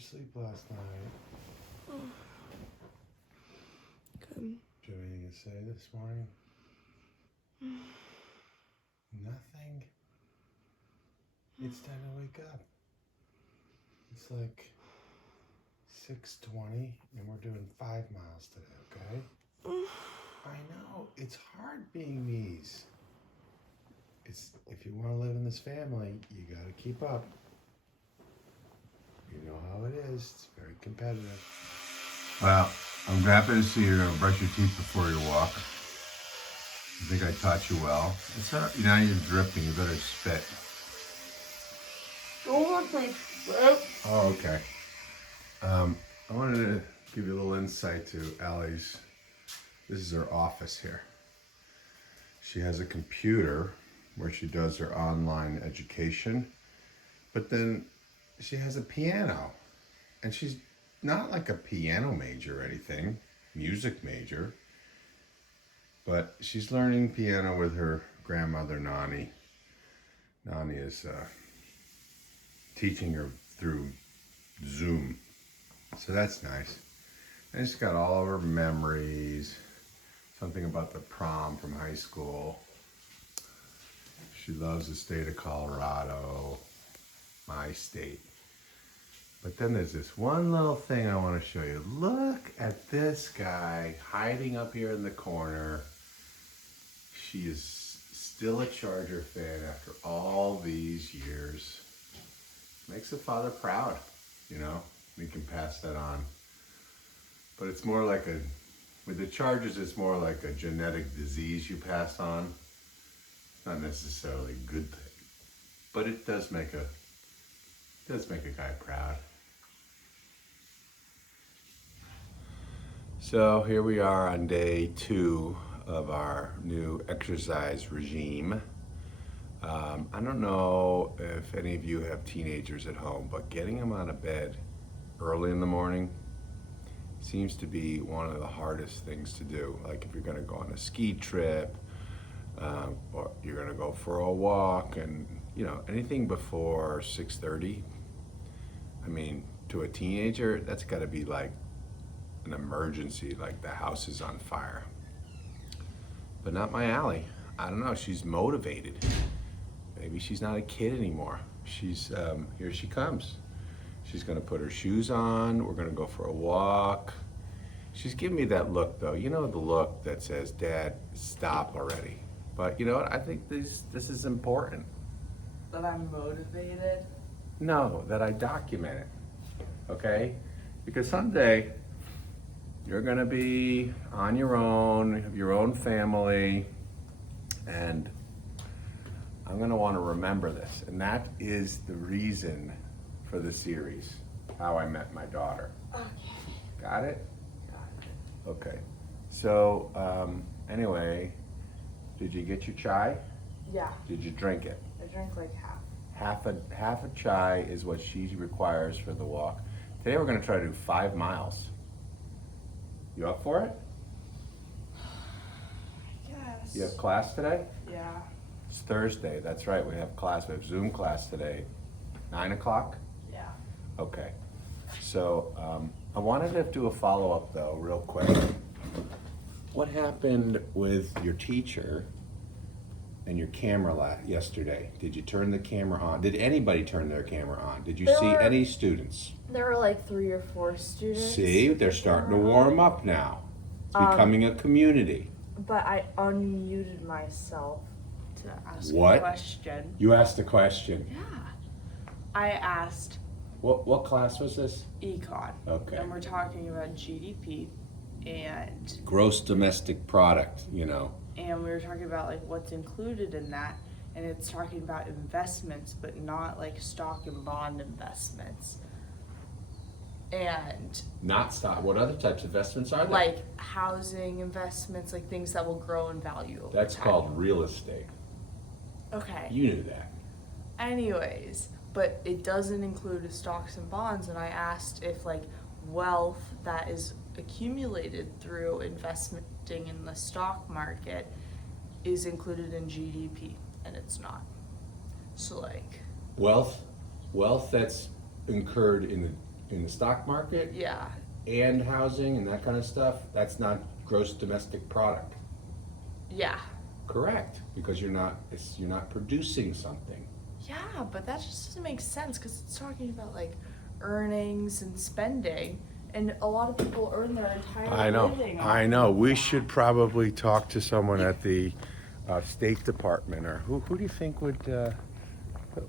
sleep last night? Good. Do you have anything to say this morning? Nothing? It's time to wake up. It's like 6:20 and we're doing 5 miles today, okay? I know, it's hard being these. If you want to live in this family, you got to keep up. You know how it is. It's very competitive. Well, I'm happy to see you're going to brush your teeth before you walk. I think I taught you well. It's not, now you're dripping. You better spit. Don't want my spit. Oh, okay. I wanted to give you a little insight to Allie's. This is her office here. She has a computer where she does her online education, but then she has a piano, and she's not like a piano major or anything, music major, but she's learning piano with her grandmother, Nani. Nani is teaching her through Zoom, so that's nice. And she's got all of her memories, something about the prom from high school. She loves the state of Colorado, my state. But then there's this one little thing I want to show you. Look at this guy hiding up here in the corner. She is still a Charger fan after all these years. Makes a father proud, you know? We can pass that on. But it's more like with the Chargers, it's more like a genetic disease you pass on. Not necessarily a good thing, but it does make a guy proud. So here we are on day 2 of our new exercise regime. I don't know if any of you have teenagers at home, but getting them out of bed early in the morning seems to be one of the hardest things to do. Like if you're gonna go on a ski trip, or you're gonna go for a walk, and you know, anything before 6:30, I mean, to a teenager, that's gotta be like an emergency, like the house is on fire. But not my Allie. I don't know, she's motivated. Maybe she's not a kid anymore. She's, here she comes. She's gonna put her shoes on, we're gonna go for a walk. She's giving me that look though, you know, the look that says, Dad, stop already. But you know what, I think this is important. That I'm motivated? No, that I document it, okay? Because someday, you're gonna be on your own, have your own family, and I'm gonna wanna remember this. And that is the reason for the series, How I Met My Daughter. Okay. Got it? Got it. Okay. So, anyway, did you get your chai? Yeah. Did you drink it? I drank like half. Half a chai is what she requires for the walk. Today we're gonna try to do 5 miles. You up for it? Yes. You have class today? Yeah. It's Thursday, that's right, we have class, we have Zoom class today. 9 o'clock? Yeah. Okay. So, I wanted to do a follow-up though, real quick. What happened with your teacher and your camera yesterday? Did you turn the camera on? Did anybody turn their camera on? Did you see any students? There were like 3 or 4 students. See, they're starting to warm up now. It's becoming a community. But I unmuted myself to ask What? a question. You asked a question. Yeah. I asked What class was this? econ. Okay. And we're talking about GDP and Gross domestic product, you know. we were talking about like what's included in that, and it's talking about investments but not like stock and bond investments. And Not stock. What other types of investments are there? like housing investments, like things that will grow in value over That's time. called real estate. Okay. You knew that. Anyways, but it doesn't include the stocks and bonds, and I asked if like wealth that is accumulated through investing in the stock market is included in GDP, and it's not. So like Wealth that's incurred in in the stock market Yeah. and housing and that kind of stuff, that's not gross domestic product. Yeah. Correct, because you're not producing something. Yeah, but that just doesn't make sense because it's talking about like earnings and spending, and a lot of people earn their entire living. I know. We should probably talk to someone at the State Department, or who do you think would,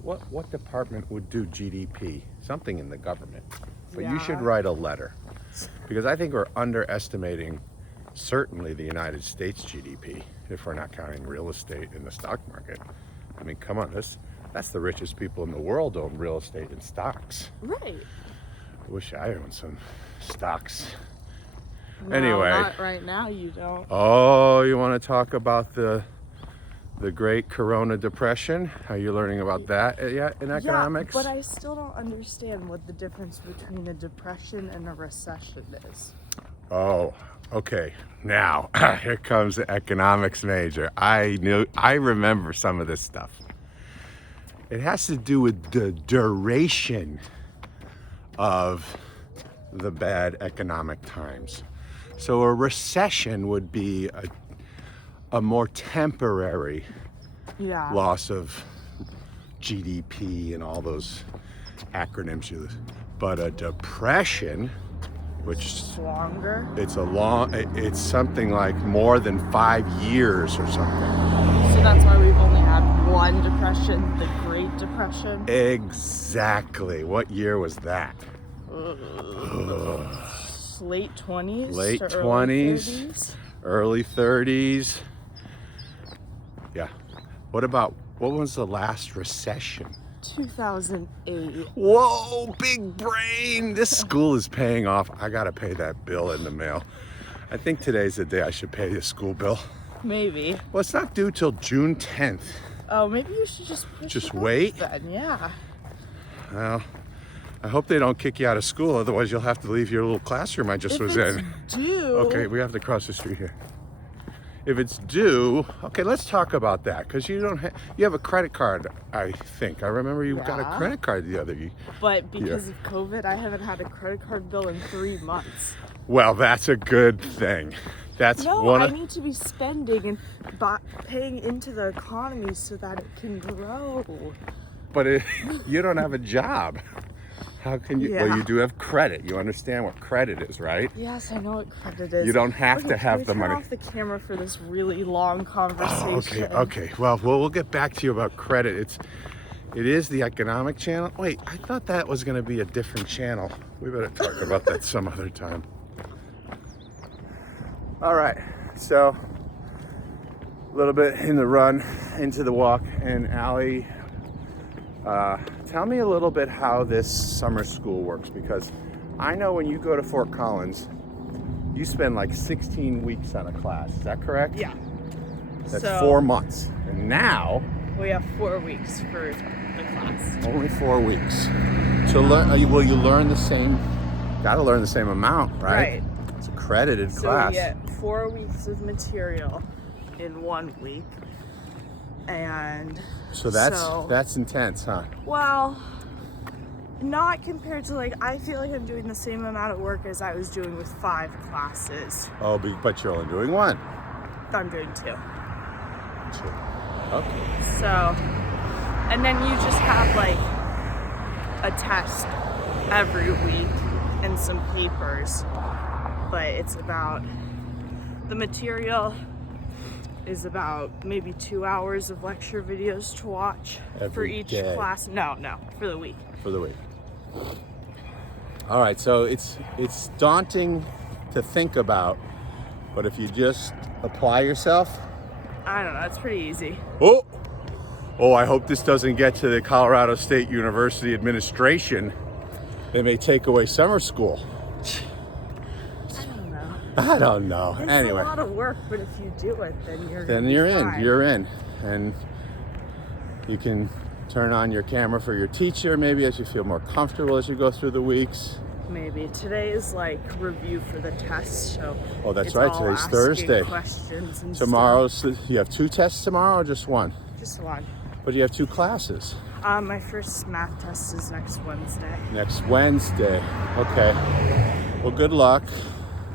what department would do GDP? Something in the government. But you should Yeah. write a letter, because I think we're underestimating certainly the United States GDP, if we're not counting real estate in the stock market. I mean, come on, that's the richest people in the world own real estate and stocks. Right. I wish I owned some stocks. No, Anyway. not right now. You don't. Oh, you want to talk about the Great Corona Depression? Are you learning about that yet in economics? Yeah, but I still don't understand what the difference between a depression and a recession is. Oh, okay. Now, here comes the economics major. I remember some of this stuff. It has to do with the duration of the bad economic times. So a recession would be a more temporary Yeah. loss of GDP and all those acronyms you use. But a depression, which Longer. it's something like more than 5 years or something. So that's why we've only had one depression, the Great Depression. Exactly. What year was that? Late 20s. Late to 20s. Early 30s. Early 30s. Yeah. What was the last recession? 2008. Whoa, big brain. This school is paying off. I gotta pay that bill in the mail. I think today's the day I should pay the school bill. Maybe. Well, it's not due till June 10th. Oh, maybe you should just push Just it up wait? then. Yeah. Well, I hope they don't kick you out of school. Otherwise, you'll have to leave your little classroom I just If was it's in. due. Okay, we have to cross the street here. If it's due, okay, let's talk about that, because you have a credit card, I think. I remember you got a Yeah. credit card the other year. But because of COVID, I haven't had a credit card bill in 3 months. Well, that's a good thing. That's No, one I of, need to be spending and paying into the economy so that it can grow. but you don't have a job. How can you? Well, Yeah. you do have credit. You understand what credit is, right? Yes, I know what credit is. You don't have Okay, to have can the we turn money. off the camera for this really long conversation. Okay. Well, we'll get back to you about credit. It is the economic channel. Wait, I thought that was going to be a different channel. We better talk about that some other time. All right, so a little bit in the run into the walk, and Allie, tell me a little bit how this summer school works, because I know when you go to Fort Collins, you spend like 16 weeks on a class. Is that correct? Yeah. That's So- 4 months. And now, We have 4 weeks for the class. only 4 weeks. To learn, will you learn the same? Got to learn the same amount, right? Right. It's a credited So class. we get 4 weeks of material in 1 week. And So that's intense, huh? well, not compared to like, I feel like I'm doing the same amount of work as I was doing with 5 classes. Oh, but you're only doing 1. I'm doing 2. Okay. So, and then you just have like a test every week and some papers. But it's about, the material is about maybe 2 hours of lecture videos to watch for Every each day. class. No, for the week. For the week. All right, so it's daunting to think about, but if you just apply yourself. I don't know, it's pretty easy. Oh, I hope this doesn't get to the Colorado State University administration. They may take away summer school. I don't know. I don't know. It's Anyway, a lot of work, but if you do it, then you're then gonna you're be in. fine. You're in. And you can turn on your camera for your teacher, maybe, as you feel more comfortable as you go through the weeks. Maybe. Today is like review for the test, so Oh, that's it's right. all Today's asking Thursday. questions and Tomorrow's, you have 2 tests tomorrow or just 1? stuff. Just one. But you have 2 classes. My first math test is next Wednesday. Next Wednesday. Okay. Well, good luck.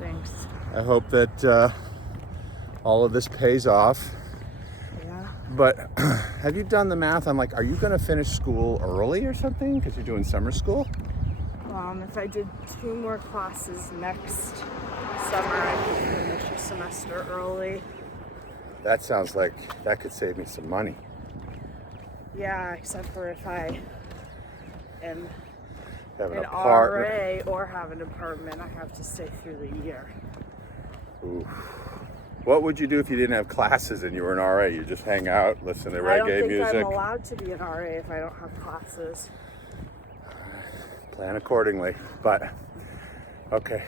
Thanks. I hope that all of this pays off. Yeah. But have you done the math? I'm like, are you going to finish school early or something? Because you're doing summer school? If I did 2 more classes next summer, I could finish a semester early. That sounds like that could save me some money. Yeah, except for if I am Have an an apartment. RA or have an apartment, I have to stay through the year. Ooh. What would you do if you didn't have classes and you were an RA? You just hang out, listen to I don't reggae think music. I'm allowed to be an RA if I don't have classes. Plan accordingly. But okay,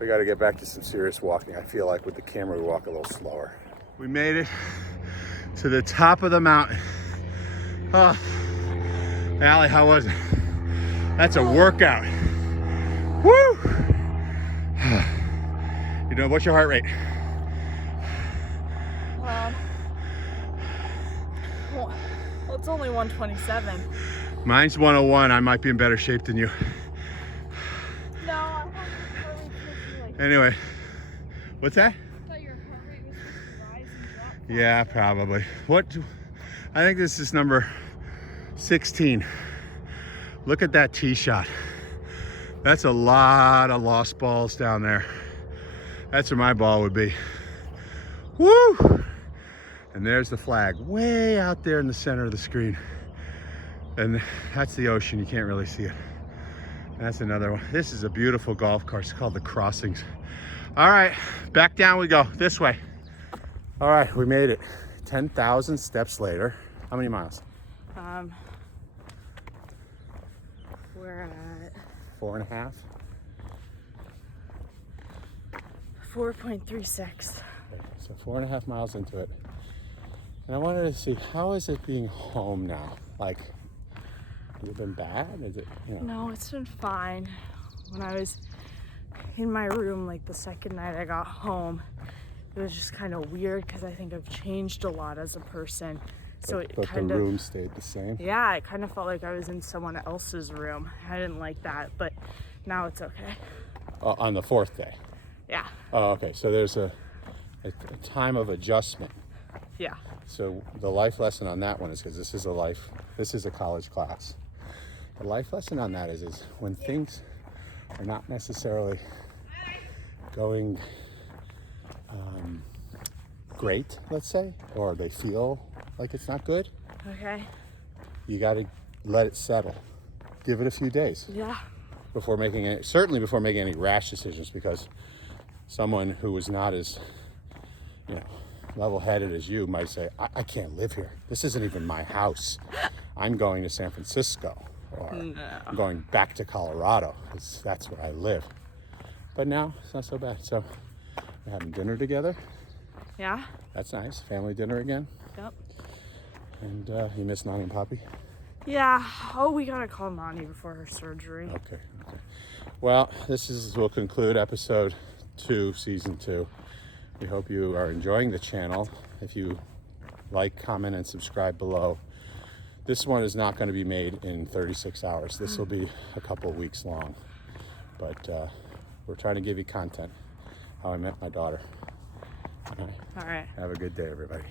we got to get back to some serious walking. I feel like with the camera we walk a little slower. We made it to the top of the mountain. Oh, Allie, how was it? That's a workout. Woo! You know, what's your heart rate? Well, it's only 127. Mine's 101. I might be in better shape than you. No, I haven't really pushed like. Anyway, what's that? I thought your heart rate was supposed to rise and drop. Yeah, probably. What? I think this is number 16. Look at that tee shot. That's a lot of lost balls down there. That's where my ball would be. Woo! And there's the flag way out there in the center of the screen. And that's the ocean. You can't really see it. That's another one. This is a beautiful golf course called the Crossings. All right, back down we go, this way. All right, we made it. 10,000 steps later. How many miles? We're at 4.5. 4.36. So 4.5 miles into it. And I wanted to see, how is it being home now? Like, has it been bad? Is it, you know? No, it's been fine. When I was in my room, like the second night I got home, it was just kind of weird because I think I've changed a lot as a person. So it But kind the of, room stayed the same. yeah, it kind of felt like I was in someone else's room. I didn't like that, but now it's okay. On the 4th day. Yeah, Oh, okay. So there's a time of adjustment. yeah, So the life lesson on that one is, because this is a college class. The life lesson on that is when things are not necessarily going great, let's say, or they feel like it's not good, okay, you got to let it settle. Give it a few days yeah, before making any rash decisions, because someone who is not as, you know, level-headed as you might say, I can't live here. This isn't even my house. I'm going to San Francisco, or I'm going back to Colorado, because that's where I live. But now it's not so bad. So we're having dinner together. yeah, That's nice. Family dinner again. yep. And you miss Nani and Poppy? Yeah, oh, we gotta call Nani before her surgery. Okay. Well, will conclude episode 2, season 2. We hope you are enjoying the channel. If you like, comment, and subscribe below. This one is not going to be made in 36 hours. This will be a couple weeks long. But we're trying to give you content. How I met my daughter. All right. All right. Have a good day, everybody.